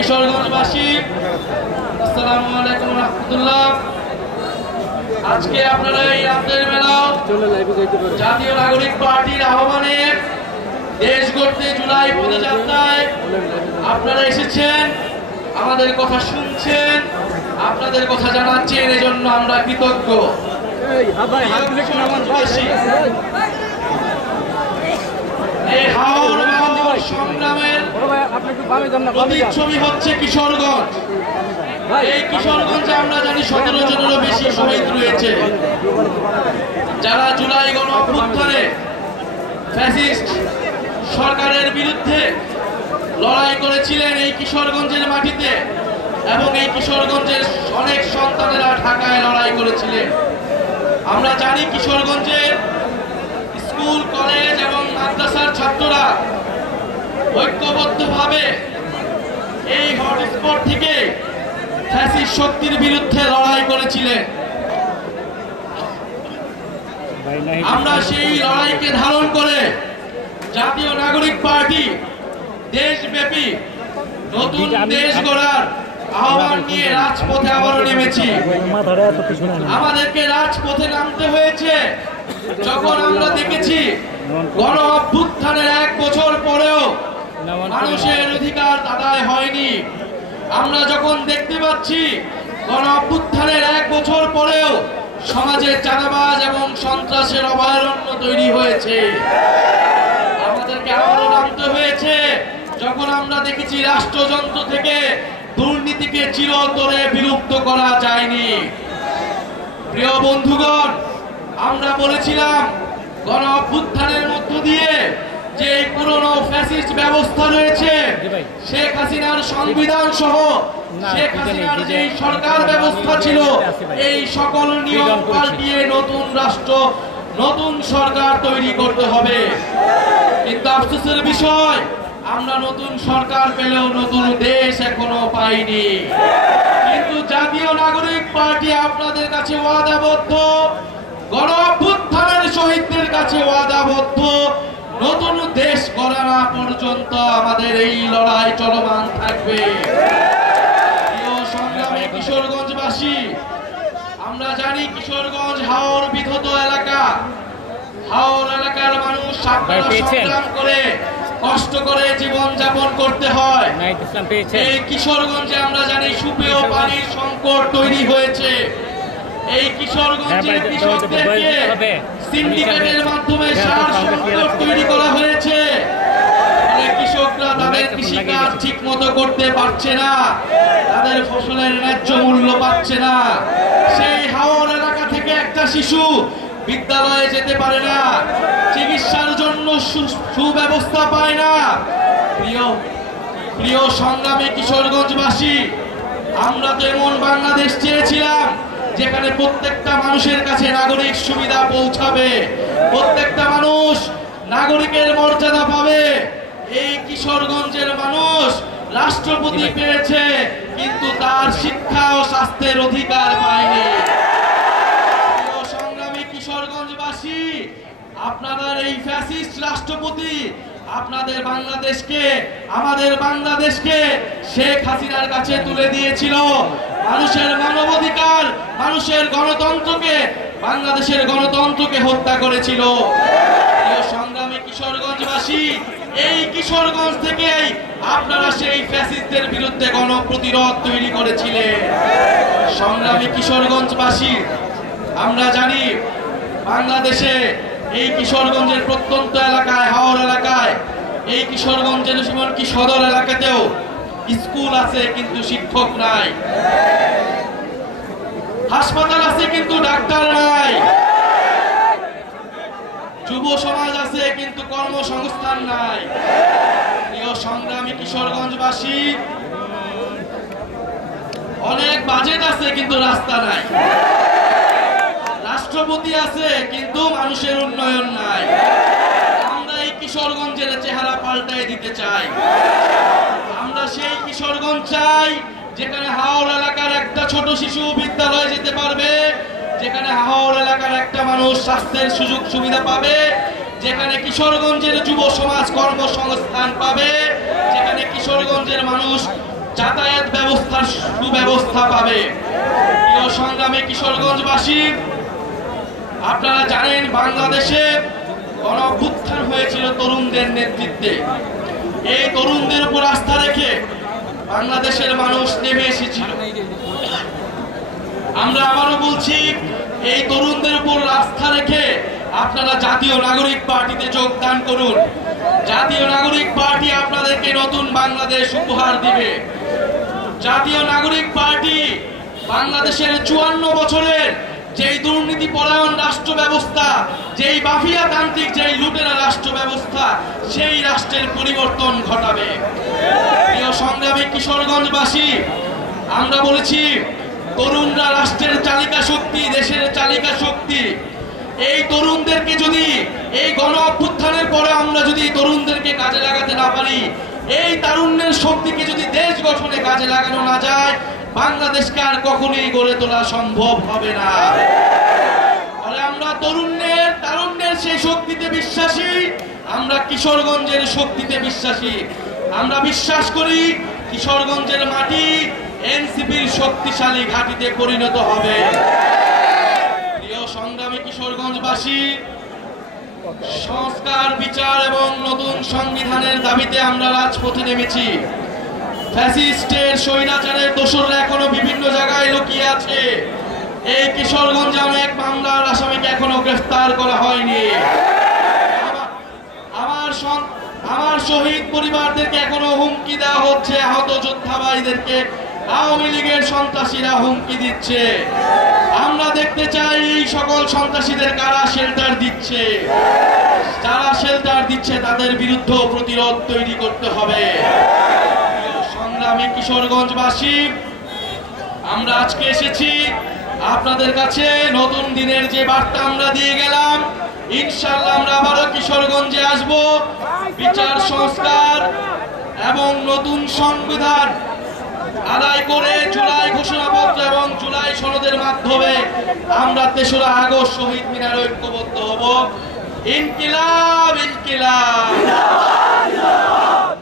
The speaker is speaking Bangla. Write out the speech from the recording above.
কিশোরগঞ্জবাসী, আসসালামু আলাইকুম ওয়া রাহমাতুল্লাহ। আজকে আপনারা এই রাতের বেলা জাতীয় নাগরিক পার্টির আহ্বানে দেশ গড়তে জুলাই পদযাত্রায় আপনারা এসেছেন, আমাদের কথা শুনছেন, আপনাদের কথা জানাচ্ছেন, এজন্য আমরা কৃতজ্ঞ। এই হাওর সংগ্রামের প্রতিচ্ছবি হচ্ছে কিশোরগঞ্জ। এই কিশোরগঞ্জে আমরা জানি 17 জনেরও বেশি শহীদ রয়েছে, যারা জুলাই গণ অভ্যুত্থানে ফ্যাসিস্ট সরকারের বিরুদ্ধে লড়াই করেছিলেন এই কিশোরগঞ্জের মাটিতে, এবং এই কিশোরগঞ্জের অনেক সন্তানেরা ঢাকায় লড়াই করেছিলেন। আমরা জানি কিশোরগঞ্জের স্কুল, কলেজ এবং মাদ্রাসার ছাত্ররা ঐক্যবদ্ধভাবে এই হটস্পট থেকে ফ্যাসিস্ট শক্তির বিরুদ্ধে লড়াই করেছিলেন। আমরা সেই লড়াইকে ধারণ করে জাতীয় নাগরিক পার্টি দেশব্যাপী নতুন দেশ গড়ার আহ্বান নিয়ে রাজপথে আবারও নেমেছি। আমাদেরকে রাজপথে নামতে হয়েছে যখন আমরা দেখেছি গণ অভ্যুত্থানের 1 বছর পরেও মানুষের অধিকার আদায় হয়নি। আমরা যখন দেখতে পাচ্ছি গণ অভ্যুত্থানের 1 বছর পরেও সমাজে চাঁদাবাজ এবং সন্ত্রাসের অভয়ারণ্য তৈরি হয়েছে। আমাদেরকে আবারও নামতে হয়েছে যখন আমরা দেখেছি রাষ্ট্রযন্ত্র থেকে দুর্নীতিকে চিরতরে বিলুপ্ত করা যায়নি। প্রিয় বন্ধুগণ, আমরা বলেছিলাম গণ অভ্যুত্থানের মধ্য দিয়ে যে পুরনো ফ্যাসিস্ট ব্যবস্থা রয়েছে, শেখ হাসিনার সংবিধান সহ শেখ হাসিনার যে সরকার ব্যবস্থা ছিল, এই সকল নিয়ম পাল্টিয়ে নতুন রাষ্ট্র, নতুন সরকার তৈরি করতে হবে। কিন্তু আফসোসের বিষয়, আমরা নতুন সরকার পেলেও নতুন দেশ এখনো পাইনি। কিন্তু জাতীয় নাগরিক পার্টি আপনাদের কাছে ওয়াদাবদ্ধ, গণ অভ্যুত্থানের শহীদদের কাছে ওয়াদাবদ্ধ, নতুন দেশ গড়া না পর্যন্ত আমাদের এই লড়াই চলমান থাকবে। প্রিয় সংগ্রামী কিশোরগঞ্জবাসী, আমরা জানি কিশোরগঞ্জ হাওর বিধত এলাকা। হাওর এলাকার মানুষ সংগ্রাম করে, কষ্ট করে জীবন যাপন করতে হয়। এই কিশোরগঞ্জে আমরা জানি সুপেয় পানির সংকট তৈরি হয়েছে। এই কিশোরগঞ্জে কৃষকদেরকে সিন্ডিকেটের মাধ্যমে সার সংকট তৈরি করা হয়েছে। কৃষকরা তাদের কৃষিকাজ ঠিক মতো করতে পারছে না, তাদের ফসলের ন্যায্য মূল্য পাচ্ছে না। সেই হাওর এলাকা থেকে একটা শিশু বিদ্যালয়ে যেতে পারে না, চিকিৎসার জন্য সুব্যবস্থা পায় না। প্রিয় সংগ্রামী কিশোরগঞ্জবাসী, আমরা তো এমন বাংলাদেশ চেয়েছিলাম যেখানে প্রত্যেকটা মানুষের কাছে নাগরিক সুবিধা পৌঁছাবে, প্রত্যেকটা মানুষ নাগরিকের মর্যাদা পাবে। এই কিশোরগঞ্জের মানুষ রাষ্ট্রপতি পেয়েছে, কিন্তু তার শিক্ষা ও স্বাস্থ্যের অধিকার পায়নি। সংগ্রামী কিশোরগঞ্জবাসী, আপনাদের এই ফ্যাসিস্ট রাষ্ট্রপতি আপনাদের বাংলাদেশকে, আমাদের বাংলাদেশকে শেখ হাসিনার কাছে তুলে দিয়েছিল। মানুষের মানবাধিকার, মানুষের গণতন্ত্রকে, বাংলাদেশের গণতন্ত্রকে হত্যা করেছিল। সংগ্রামী কিশোরগঞ্জবাসী, এই কিশোরগঞ্জ থেকেই আপনারা সেই ফ্যাসিস্টদের বিরুদ্ধে গণপ্রতিরোধ তৈরি করেছিলেন। সংগ্রামী কিশোরগঞ্জবাসী, আমরা জানি বাংলাদেশে এই কিশোরগঞ্জের প্রত্যন্ত এলাকায়, হাওর এলাকায়, এই কিশোরগঞ্জের এমনকি সদর এলাকাতেও স্কুল আছে কিন্তু শিক্ষক নাই, হাসপাতাল আছে কিন্তু ডাক্তার নাই, যুব সমাজ আছে কিন্তু কর্মসংস্থান নাই। প্রিয় সংগ্রামী কিশোরগঞ্জবাসী, অনেক বাজেট আছে কিন্তু রাস্তা নাই, রাষ্ট্রপতি আছে কিন্তু মানুষের উন্নয়ন নাই। আমরা এই কিশোরগঞ্জের চেহারা পাল্টাই দিতে চাই। আমরা সেই কিশোরগঞ্জ চাই যেখানে হাওর এলাকার একটা ছোট শিশু বিদ্যালয়ে যেতে পারবে, যেখানে হাওর এলাকার একটা মানুষ স্বাস্থ্যের সুযোগ সুবিধা পাবে, যেখানে কিশোরগঞ্জের যুব সমাজ কর্মসংস্থান পাবে, যেখানে কিশোরগঞ্জের মানুষ যাতায়াত ব্যবস্থার সুব্যবস্থা পাবে। প্রিয় সংগ্রামী কিশোরগঞ্জবাসী, আপনারা জানেন বাংলাদেশে গণঅভ্যুত্থান হয়েছিল তরুণদের নেতৃত্বে। এই তরুণদের উপর আস্থা রেখে বাংলাদেশের মানুষ নেমে এসেছিল। আমরা আবারও বলছি, এই তরুণদের উপর আস্থা রেখে আপনারা জাতীয় নাগরিক পার্টিতে যোগদান করুন। জাতীয় নাগরিক পার্টি আপনাদেরকে নতুন বাংলাদেশ উপহার দিবে। জাতীয় নাগরিক পার্টি বাংলাদেশের 54 বছরের যেই দুর্নীতি পরায়ণ রাষ্ট্র ব্যবস্থা, যেই মাফিয়া তান্ত্রিক, যেই লুটেরা রাষ্ট্র ব্যবস্থা, সেই রাষ্ট্রের পরিবর্তন ঘটাবে। প্রিয় সংগ্রামী কিশোরগঞ্জবাসী, আমরা বলেছি তরুণরা রাষ্ট্রের চালিকা শক্তি, দেশের চালিকা শক্তি। এই তরুণদেরকে যদি এই গণ অভ্যুত্থানের পরে আমরা যদি তরুণদেরকে কাজে লাগাতে না পারি, এই তারুণ্যের শক্তিকে যদি দেশ গঠনে কাজে লাগানো না যায়, বাংলাদেশকে আর কখনোই গড়ে তোলা সম্ভব হবে না। ফলে আমরা তারুণ্যের সেই শক্তিতে বিশ্বাসী, আমরা কিশোরগঞ্জের শক্তিতে বিশ্বাসী। আমরা বিশ্বাস করি কিশোরগঞ্জের মাটি এনসিপির শক্তিশালী ঘাঁটিতে পরিণত হবে। প্রিয় সংগ্রামী কিশোরগঞ্জবাসী, সংস্কার, বিচার এবং নতুন সংবিধানের দাবিতে আমরা রাজপথে নেমেছি। ফ্যাসিস্টের স্বৈরাচারের দোসররা এখনো বিভিন্ন জায়গায় লুকিয়ে আছে। এই কিশোরগঞ্জে অনেক মামলার আসামিকে এখনো গ্রেফতার করা হয়নি। আমার শহীদ পরিবারদেরকে এখনো হুমকি দেওয়া হচ্ছে। আহত যোদ্ধা ভাইদেরকে আওয়ামী লীগের সন্ত্রাসীরা হুমকি দিচ্ছে। আমরা দেখতে চাই এই সকল সন্ত্রাসীদের কারা শেল্টার দিচ্ছে। যারা শেল্টার দিচ্ছে তাদের বিরুদ্ধে প্রতিরোধ তৈরি করতে হবে। সংগ্রামী কিশোরগঞ্জবাসী, আমরা আজকে এসেছি আপনাদের কাছে নতুন দিনের যে বার্তা আমরা দিয়ে গেলাম। ইনশাআল্লাহ আমরা আবারও কিশোরগঞ্জে আসব। বিচার, সংস্কার এবং নতুন সংবিধান আদায় করে জুলাই ঘোষণাপত্র এবং জুলাই সনদের মাধ্যমে আমরা ৩রা আগস্ট শহীদ মিনারে ঐক্যবদ্ধ হব। ইনকিলাব, ইনকিলাব।